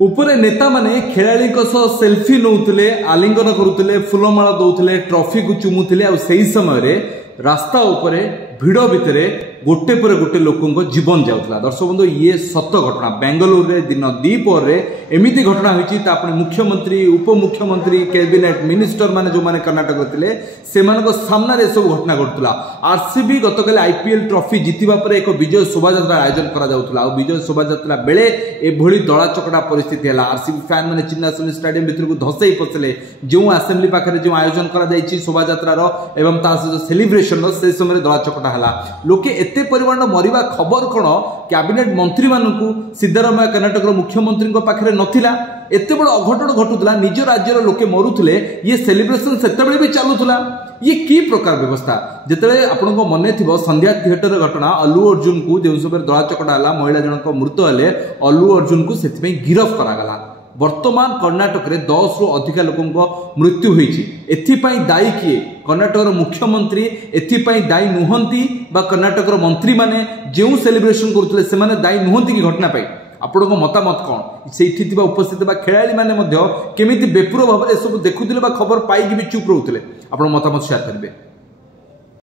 उपरे नेता माने खेलाड़ी सेल्फी नौले आलिंगन करुले फुलमाला दौले ट्रॉफी को चुमुले आ समय रास्ता उपरे भिड़ भितर गोटे पर गोटे लोकों जीवन जाऊला। दर्शक बंधु ये सत घटना बेंगलुरु रे दिन द्विपहर रे एमिति घटना होईची तापने मुख्यमंत्री उपमुख्यमंत्री कैबिनेट मिनिस्टर माने जो माने कर्नाटक थिले सेमानक सामना रे सब घटना घटुला। आरसीबी गतकाली आईपीएल ट्रॉफी जितिबा पर एक विजय शोभायात्रा आयोजन करा जाउतला। आ विजय शोभायात्रा बेले एभली दला चकड़ा परिस्थिति हला। आरसीबी फैन माने चिन्नास्वामी स्टेडियम भितर को धसई पसले जो असेंबली पाखरे जो आयोजन करा जाईची शोभायात्रा रो एवं ता सेलिब्रेशन रो से समय दला चकड़ा हला। लोके एते परिमाण मरिबा खबर कोन कैबिनेट मंत्री मानकू सिद्धारामैया कर्नाटक मुख्यमंत्री पाखे नथिला। एते बड़ अघटन घटुला निज राज्यर लोके मरुले ये सेलिब्रेशन सेतेबेले भी चलुला। ये की प्रकार व्यवस्था जिते आपको मन थी संध्या थिएटर घटना अल्लू अर्जुन को जो समय दला चकड़ा है महिला जनक मृत हेले अल्लू अर्जुन को से गिरफ करागला। वर्तमान कर्नाटक में 10 रु अधिक लोकों मृत्यु होईची। एथिपाई दायी किए कर्नाटक मुख्यमंत्री एथिपाई दायी नुहंती बा कर्नाटक मंत्री माने जो सेलिब्रेशन करुले से माने दायी नुहंती की घटना पाई आपन मतामत कौन से उपस्थित खेलाड़ी माने केमिति बेपुर भाव सब देखुले खबर पाई भी चुप रोते आपन मतामत शेयर करेंगे।